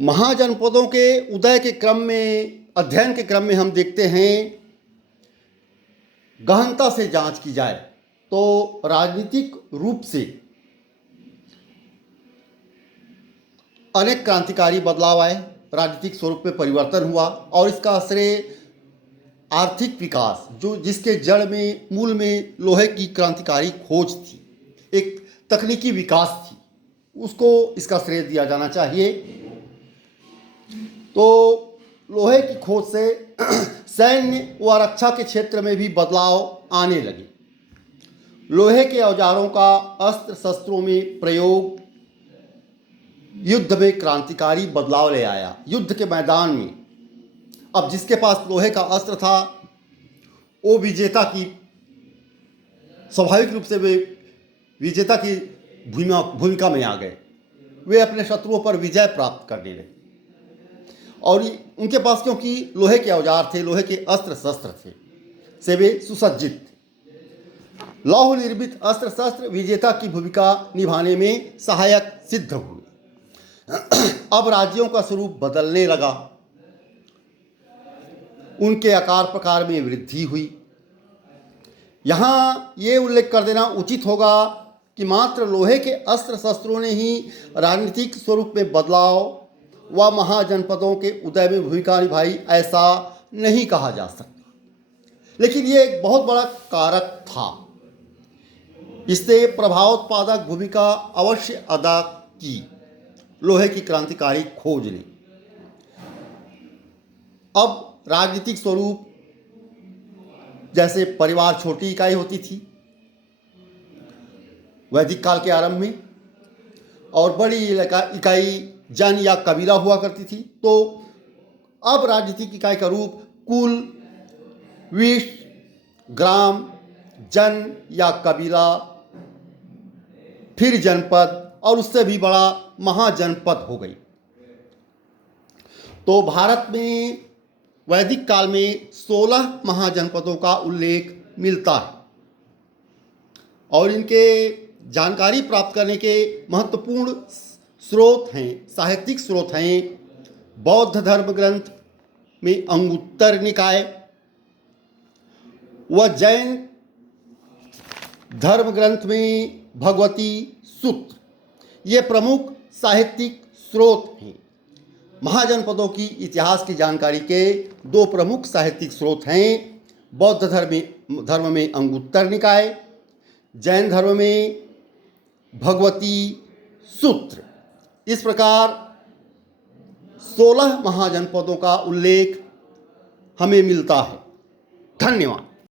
महाजनपदों के उदय के क्रम में, अध्ययन के क्रम में हम देखते हैं, गहनता से जांच की जाए तो राजनीतिक रूप से अनेक क्रांतिकारी बदलाव आए, राजनीतिक स्वरूप में परिवर्तन हुआ और इसका श्रेय आर्थिक विकास, जो जिसके जड़ में, मूल में लोहे की क्रांतिकारी खोज थी, एक तकनीकी विकास थी, उसको इसका श्रेय दिया जाना चाहिए। तो लोहे की खोज से सैन्य व रक्षा के क्षेत्र में भी बदलाव आने लगे। लोहे के औजारों का अस्त्र शस्त्रों में प्रयोग युद्ध में क्रांतिकारी बदलाव ले आया। युद्ध के मैदान में अब जिसके पास लोहे का अस्त्र था वो विजेता की, स्वाभाविक रूप से वे विजेता की भूमिका में आ गए। वे अपने शत्रुओं पर विजय प्राप्त करने लगे और उनके पास क्योंकि लोहे के औजार थे, लोहे के अस्त्र शस्त्र थे, से वे सुसज्जित थे। लौह निर्मित अस्त्र शस्त्र विजेता की भूमिका निभाने में सहायक सिद्ध हुए। अब राज्यों का स्वरूप बदलने लगा, उनके आकार प्रकार में वृद्धि हुई। यहाँ ये उल्लेख कर देना उचित होगा कि मात्र लोहे के अस्त्र शस्त्रों ने ही राजनीतिक स्वरूप में बदलाव व महाजनपदों के उदय में भूमिका निभाई, ऐसा नहीं कहा जा सकता। लेकिन ये एक बहुत बड़ा कारक था, इससे प्रभावोत्पादक भूमिका अवश्य अदा की लोहे की क्रांतिकारी खोज ने। अब राजनीतिक स्वरूप, जैसे परिवार छोटी इकाई होती थी वैदिक काल के आरंभ में, और बड़ी इकाई जन या कबीला हुआ करती थी, तो अब राजनीतिक इकाई का रूप कुल, विश्व, ग्राम, जन या कबीला, फिर जनपद और उससे भी बड़ा महाजनपद हो गई। तो भारत में वैदिक काल में 16 महाजनपदों का उल्लेख मिलता है और इनके जानकारी प्राप्त करने के महत्वपूर्ण स्रोत हैं, साहित्यिक स्रोत हैं। बौद्ध धर्म ग्रंथ में अंगुत्तर निकाय व जैन धर्म ग्रंथ में भगवती सूत्र, ये प्रमुख साहित्यिक स्रोत हैं। महाजनपदों की इतिहास की जानकारी के दो प्रमुख साहित्यिक स्रोत हैं, बौद्ध धर्म में अंगुत्तर निकाय, जैन धर्म में भगवती सूत्र। इस प्रकार 16 महाजनपदों का उल्लेख हमें मिलता है। धन्यवाद।